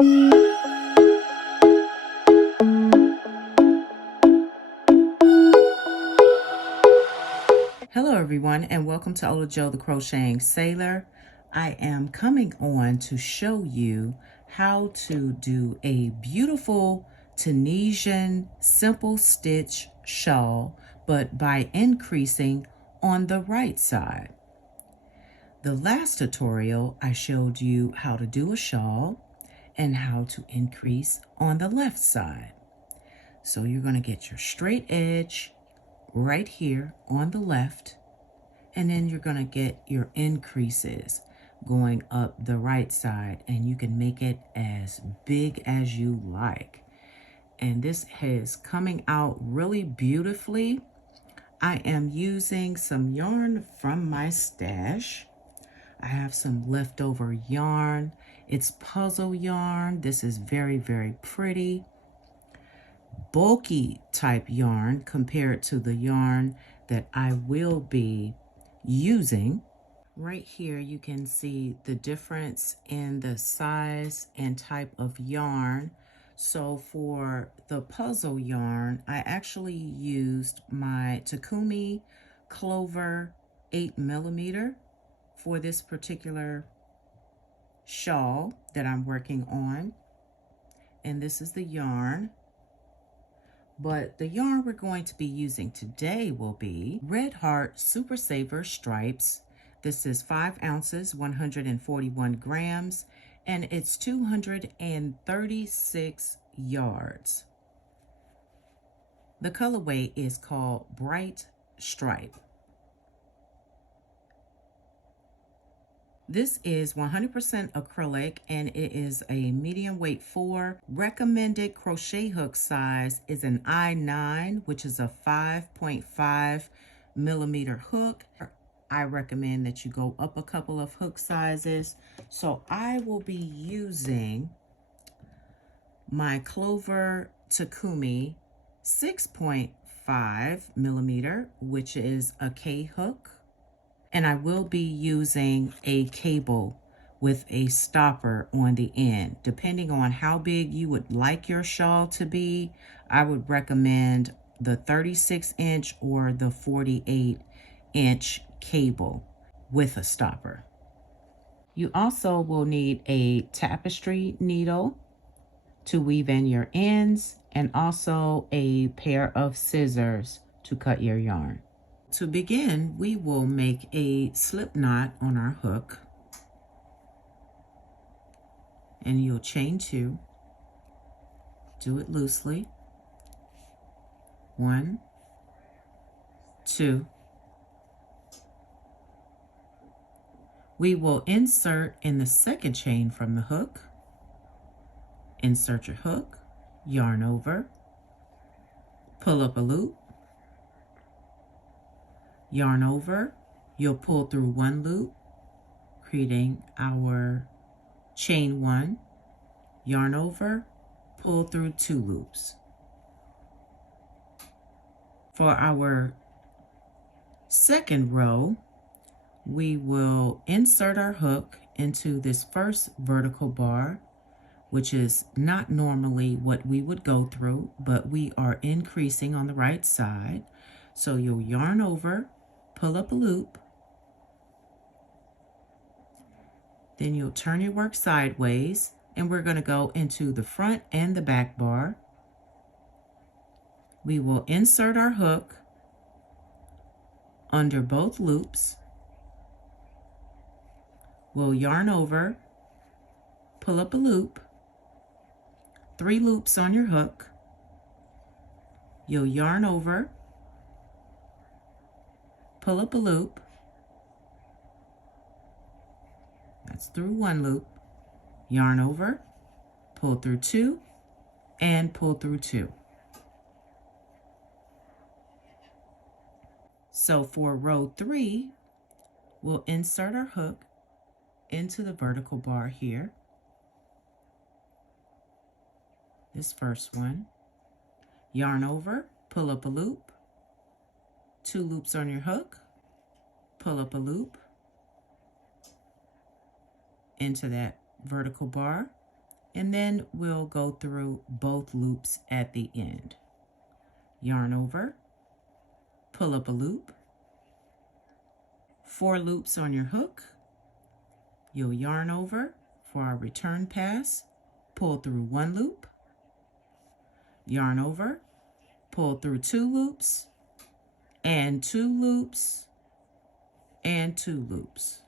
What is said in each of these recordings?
Hello everyone, and welcome to Ola Joe the Crocheting Sailor. I am coming on to show you how to do a beautiful Tunisian simple stitch shawl, but by increasing on the right side. The last tutorial I showed you how to do a shawl and how to increase on the left side. So you're going to get your straight edge right here on the left, and then you're going to get your increases going up the right side, and you can make it as big as you like. And this is coming out really beautifully. I am using some yarn from my stash. I have some leftover yarn. It's puzzle yarn. This is very, very pretty. Bulky type yarn compared to the yarn that I will be using. Right here you can see the difference in the size and type of yarn. So for the puzzle yarn, I actually used my Takumi Clover 8mm for this particular shawl that I'm working on. And this is the yarn. But the yarn we're going to be using today will be Red Heart Super Saver Stripes. This is 5 ounces, 141 grams, and it's 236 yards. The colorway is called Bright Stripe. This is 100% acrylic, and it is a medium weight 4. Recommended crochet hook size is an I9, which is a 5.5mm hook. I recommend that you go up a couple of hook sizes. So I will be using my Clover Takumi 6.5mm, which is a K hook. And I will be using a cable with a stopper on the end. Depending on how big you would like your shawl to be, I would recommend the 36-inch or the 48-inch cable with a stopper. You also will need a tapestry needle to weave in your ends, and also a pair of scissors to cut your yarn. To begin, we will make a slip knot on our hook, and you'll chain 2. Do it loosely. 1, 2. We will insert in the second chain from the hook. Insert your hook, yarn over, pull up a loop, yarn over, you'll pull through 1 loop, creating our chain 1, yarn over, pull through 2 loops. For our second row, we will insert our hook into this first vertical bar, which is not normally what we would go through, but we are increasing on the right side. So you'll yarn over, pull up a loop, then you'll turn your work sideways, and we're going to go into the front and the back bar. We will insert our hook under both loops. We'll yarn over, pull up a loop, 3 loops on your hook. You'll yarn over, pull up a loop, that's through 1 loop, yarn over, pull through 2, and pull through 2. So for row 3, we'll insert our hook into the vertical bar here, this first one, yarn over, pull up a loop, 2 loops on your hook, pull up a loop into that vertical bar, and then we'll go through both loops at the end. Yarn over, pull up a loop, 4 loops on your hook. You'll yarn over for our return pass, pull through 1 loop, yarn over, pull through 2 loops, and 2 loops, and 2 loops.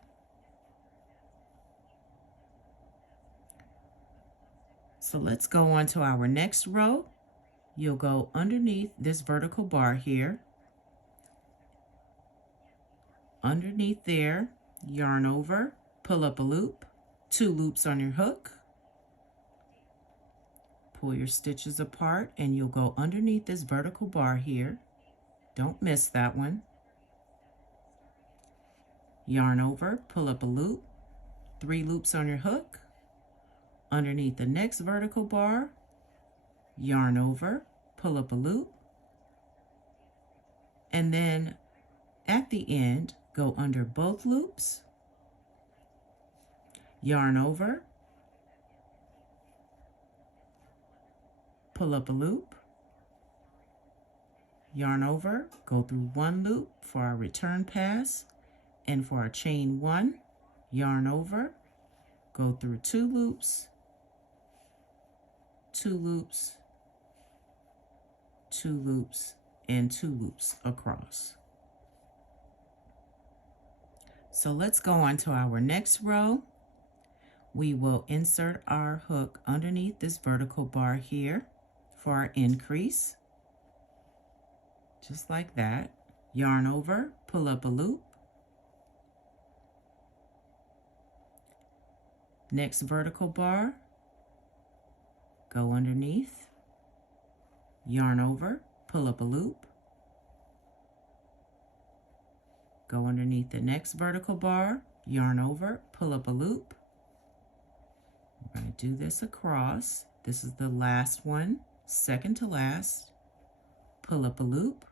So let's go on to our next row. You'll go underneath this vertical bar here. Underneath there, yarn over, pull up a loop, 2 loops on your hook. Pull your stitches apart and you'll go underneath this vertical bar here. Don't miss that one. Yarn over, pull up a loop, 3 loops on your hook. Underneath the next vertical bar, yarn over, pull up a loop, and then at the end, go under both loops, yarn over, pull up a loop, yarn over, go through 1 loop for our return pass, and for our chain 1, yarn over, go through 2 loops, 2 loops, 2 loops, and 2 loops across. So let's go on to our next row. We will insert our hook underneath this vertical bar here for our increase, just like that. Yarn over, pull up a loop. Next vertical bar, go underneath, yarn over, pull up a loop, go underneath the next vertical bar, yarn over, pull up a loop. We're going to do this across. This is the last one, second to last, pull up a loop,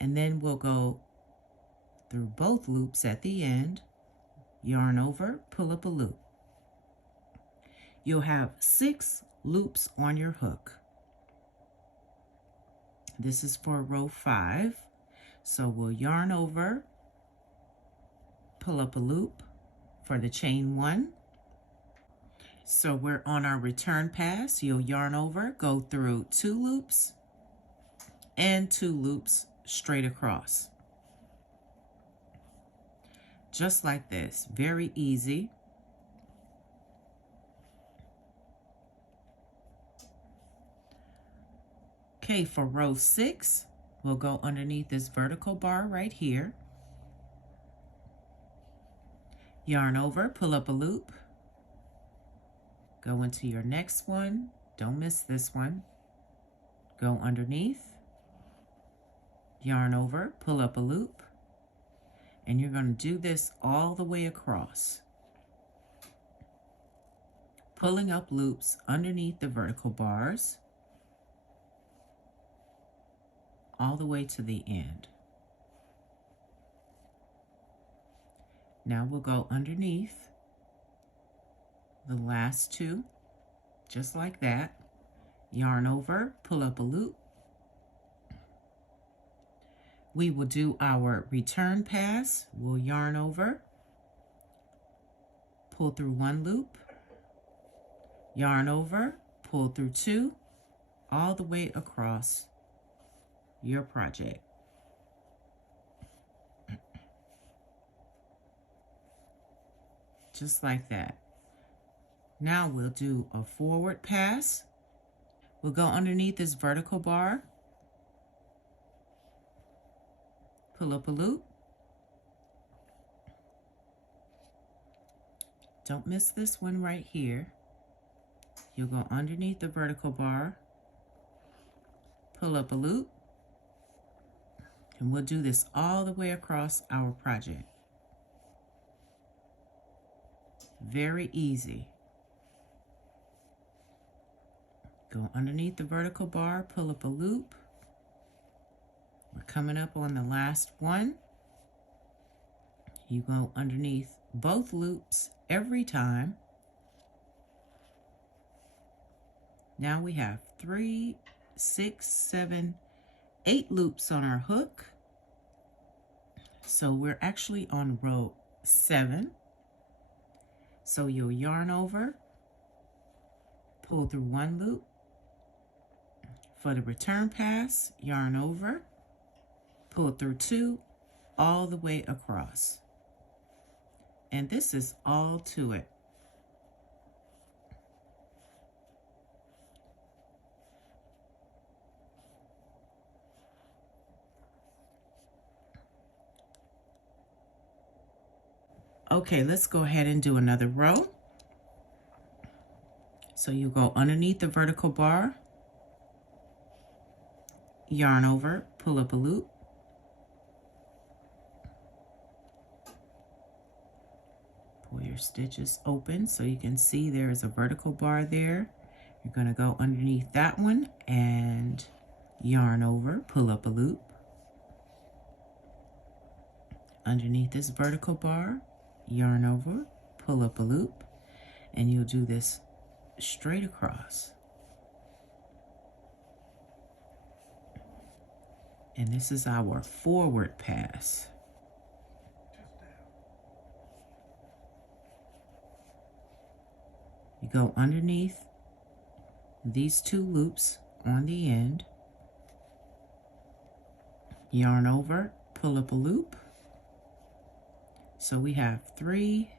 and then we'll go through both loops at the end, yarn over, pull up a loop. You'll have 6 loops on your hook. This is for row 5. So we'll yarn over, pull up a loop for the chain 1. So we're on our return pass. You'll yarn over, go through 2 loops and 2 loops straight across. Just like this, very easy. Okay, for row 6, we'll go underneath this vertical bar right here. Yarn over, pull up a loop. Go into your next one. Don't miss this one. Go underneath. Yarn over, pull up a loop. And you're going to do this all the way across. Pulling up loops underneath the vertical bars, all the way to the end. Now we'll go underneath the last 2, just like that. Yarn over, pull up a loop. We will do our return pass. We'll yarn over, pull through 1 loop, yarn over, pull through 2, all the way across your project. Just like that. Now we'll do a forward pass. We'll go underneath this vertical bar, pull up a loop. Don't miss this one right here. You'll go underneath the vertical bar, pull up a loop, and we'll do this all the way across our project. Very easy. Go underneath the vertical bar, pull up a loop. We're coming up on the last one. You go underneath both loops every time. Now we have 3, 6, 7, 8 loops on our hook. So we're actually on row 7. So you'll yarn over, pull through 1 loop. For the return pass, yarn over, pull through 2, all the way across. And this is all to it. Okay, let's go ahead and do another row. So you go underneath the vertical bar, yarn over, pull up a loop, pull your stitches open so you can see there is a vertical bar there. You're going to go underneath that one and yarn over, pull up a loop. Underneath this vertical bar, yarn over, pull up a loop, and you'll do this straight across. And this is our forward pass. You go underneath these 2 loops on the end, yarn over, pull up a loop. So we have 3,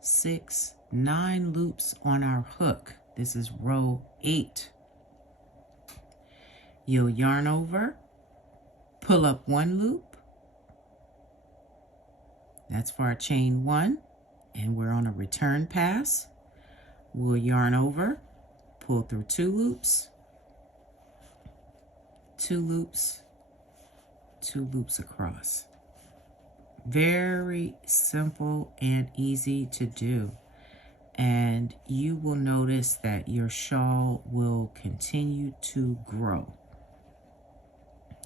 6, 9 loops on our hook. This is row 8. You'll yarn over, pull up 1 loop. That's for our chain 1, and we're on a return pass. We'll yarn over, pull through 2 loops, 2 loops, 2 loops across. Very simple and easy to do. And you will notice that your shawl will continue to grow.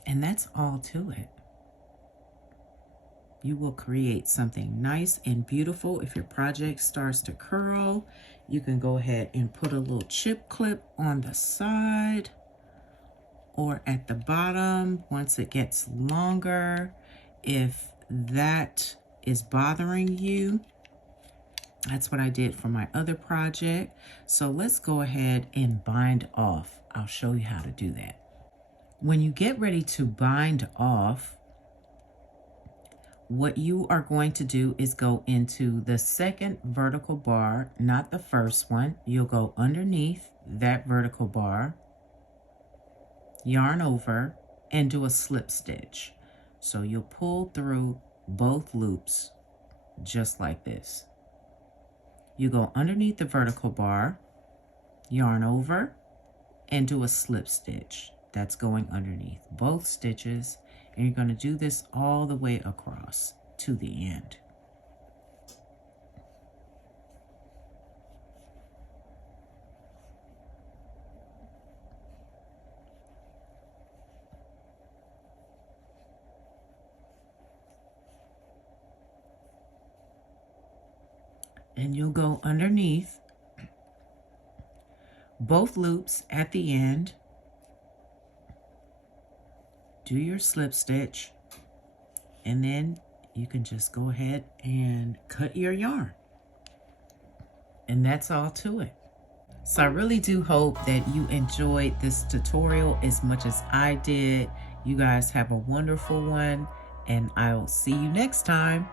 And that's all to it. You will create something nice and beautiful. If your project starts to curl, you can go ahead and put a little chip clip on the side or at the bottom once it gets longer. If that is bothering you, that's what I did for my other project. So let's go ahead and bind off. I'll show you how to do that. When you get ready to bind off, what you are going to do is go into the second vertical bar, not the first one. You'll go underneath that vertical bar, yarn over, and do a slip stitch. So you'll pull through both loops just like this. You go underneath the vertical bar, yarn over, and do a slip stitch. That's going underneath both stitches, and you're going to do this all the way across to the end. And you'll go underneath both loops at the end, do your slip stitch, and then you can just go ahead and cut your yarn. And that's all to it. So I really do hope that you enjoyed this tutorial as much as I did. You guys have a wonderful one, and I'll see you next time.